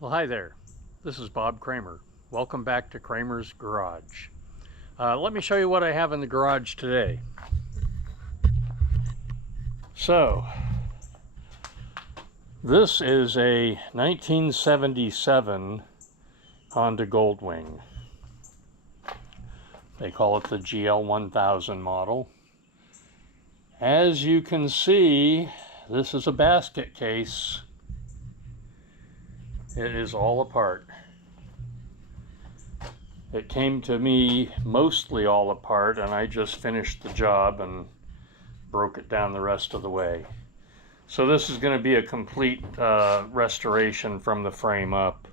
Well, hi there. This is Bob Kramer. Welcome back to Kramer's Garage. Let me show you what I have in the garage today. So, this is a 1977 Honda Goldwing. They call it the GL1000 model. As you can see, this is a basket case. It is all apart. It came to me mostly all apart, and I just finished the job and broke it down the rest of the way. So this is going to be a complete restoration from the frame up.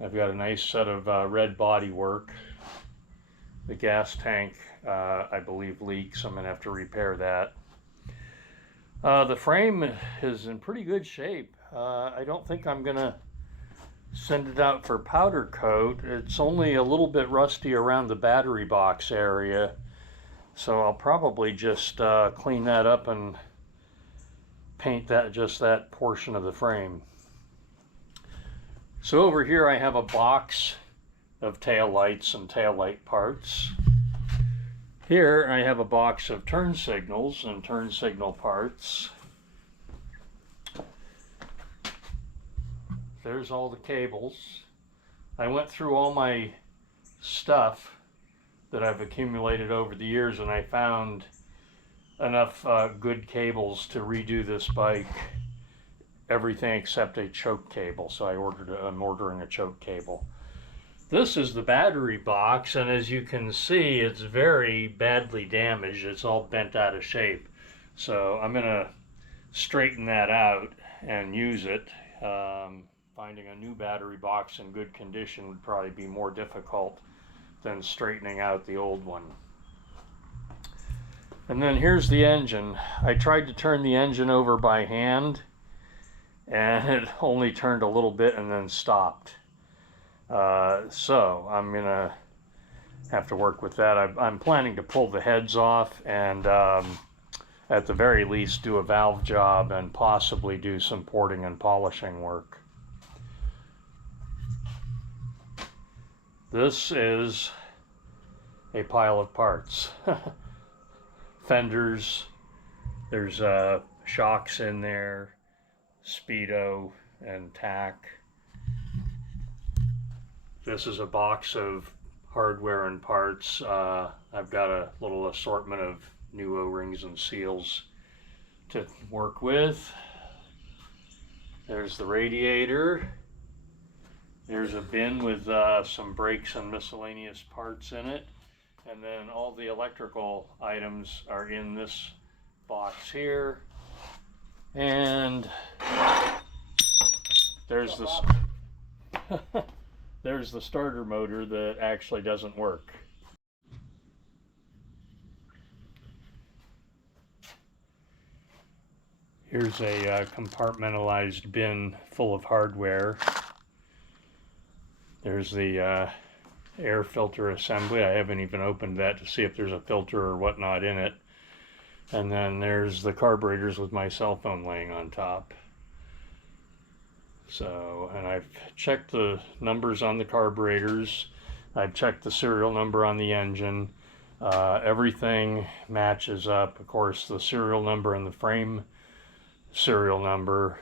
I've got a nice set of red body work. The gas tank, I believe, leaks. I'm going to have to repair that. The frame is in pretty good shape. I don't think I'm going to send it out for powder coat. It's only a little bit rusty around the battery box area, so I'll probably just clean that up and paint just that portion of the frame. So over here I have a box of tail lights and tail light parts. Here I have a box of turn signals and turn signal parts. There's all the cables. I went through all my stuff that I've accumulated over the years, and I found enough good cables to redo this bike. Everything except a choke cable, so I'm ordering a choke cable. This is the battery box, and as you can see, it's very badly damaged. It's all bent out of shape. So I'm going to straighten that out and use it. Finding a new battery box in good condition would probably be more difficult than straightening out the old one. And then here's the engine. I tried to turn the engine over by hand, and it only turned a little bit and then stopped. So I'm gonna have to work with that. I'm planning to pull the heads off and at the very least do a valve job and possibly do some porting and polishing work. This is a pile of parts. Fenders, there's shocks in there, speedo and tack. This is a box of hardware and parts. I've got a little assortment of new O-rings and seals to work with. There's the radiator. There's a bin with some brakes and miscellaneous parts in it. And then all the electrical items are in this box here. And there's there's the starter motor that actually doesn't work. Here's a compartmentalized bin full of hardware. There's the air filter assembly. I haven't even opened that to see if there's a filter or whatnot in it. And then there's the carburetors with my cell phone laying on top. So, and I've checked the numbers on the carburetors. I've checked the serial number on the engine. Everything matches up. Of course, the serial number and the frame serial number,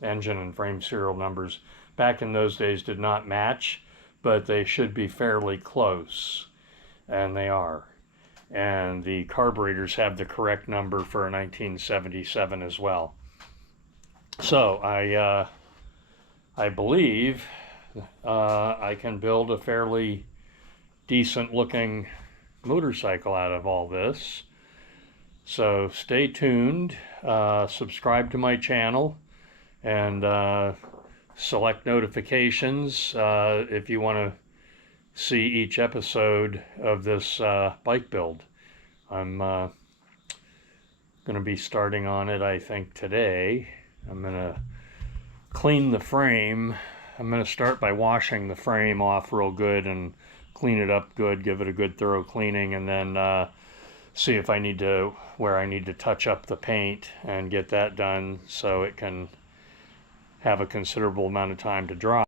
engine and frame serial numbers back in those days did not match, but they should be fairly close, and they are. And the carburetors have the correct number for a 1977 as well. So I believe I can build a fairly decent looking motorcycle out of all this. So stay tuned, subscribe to my channel, and select notifications if you want to see each episode of this bike build. I'm going to be starting on it, I think, today. I'm going to clean the frame. I'm going to start by washing the frame off real good and clean it up good, give it a good thorough cleaning, and then see if where I need to touch up the paint and get that done so it can have a considerable amount of time to dry.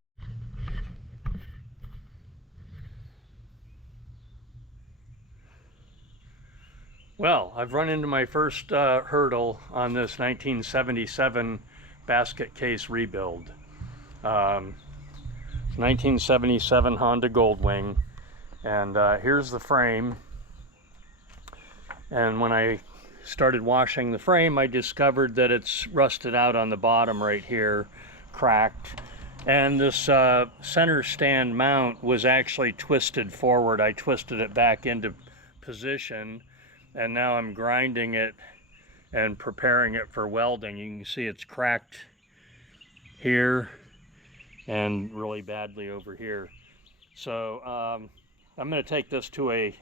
Well, I've run into my first hurdle on this 1977 basket case rebuild. 1977 Honda Goldwing, and here's the frame. And when I started washing the frame, I discovered that it's rusted out on the bottom right here, cracked. And this center stand mount was actually twisted forward. I twisted it back into position, and now I'm grinding it and preparing it for welding. You can see it's cracked here and really badly over here. So I'm going to take this to a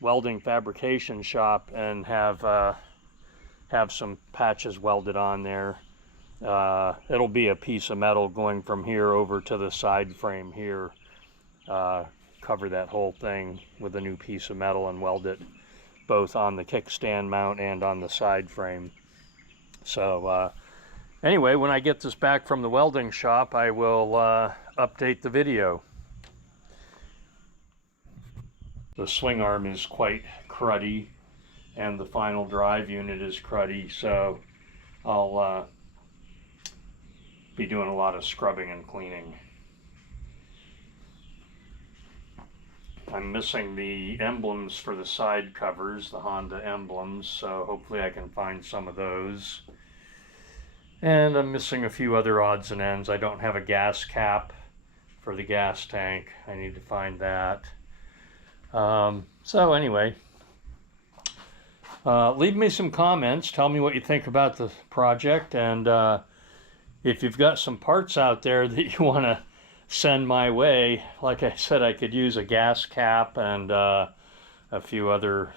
welding fabrication shop and have some patches welded on there. It'll be a piece of metal going from here over to the side frame here. Cover that whole thing with a new piece of metal and weld it both on the kickstand mount and on the side frame. So anyway, when I get this back from the welding shop, I will update the video. The swing arm is quite cruddy and the final drive unit is cruddy, so I'll be doing a lot of scrubbing and cleaning. I'm missing the emblems for the side covers, the Honda emblems, so hopefully I can find some of those. And I'm missing a few other odds and ends. I don't have a gas cap for the gas tank. I need to find that. So anyway, leave me some comments. Tell me what you think about the project, and if you've got some parts out there that you want to send my way, like I said, I could use a gas cap and a few other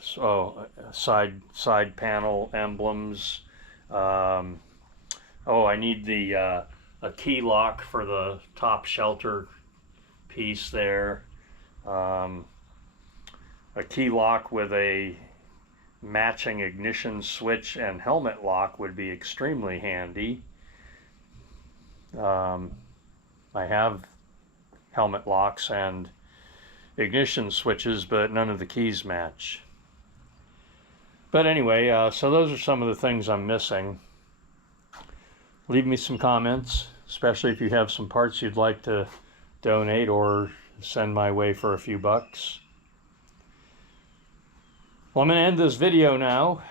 side panel emblems. I need a key lock for the top shelter piece there. A key lock with a matching ignition switch and helmet lock would be extremely handy. I have helmet locks and ignition switches, but none of the keys match. But anyway, so those are some of the things I'm missing. Leave me some comments, especially if you have some parts you'd like to donate or send my way for a few bucks. Well, I'm going to end this video now,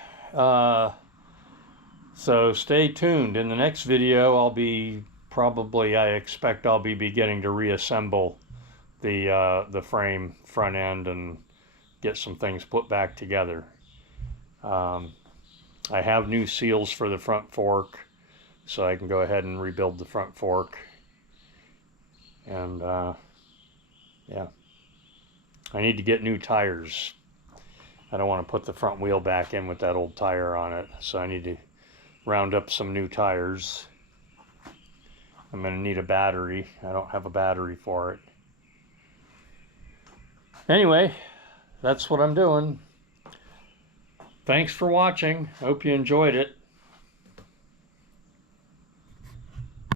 so stay tuned. In the next video, I expect I'll be beginning to reassemble the frame front end and get some things put back together. I have new seals for the front fork, so I can go ahead and rebuild the front fork. And yeah, I need to get new tires. I don't want to put the front wheel back in with that old tire on it, so I need to round up some new tires. I'm going to need a battery. I don't have a battery for it. Anyway, that's what I'm doing. Thanks for watching. Hope you enjoyed it.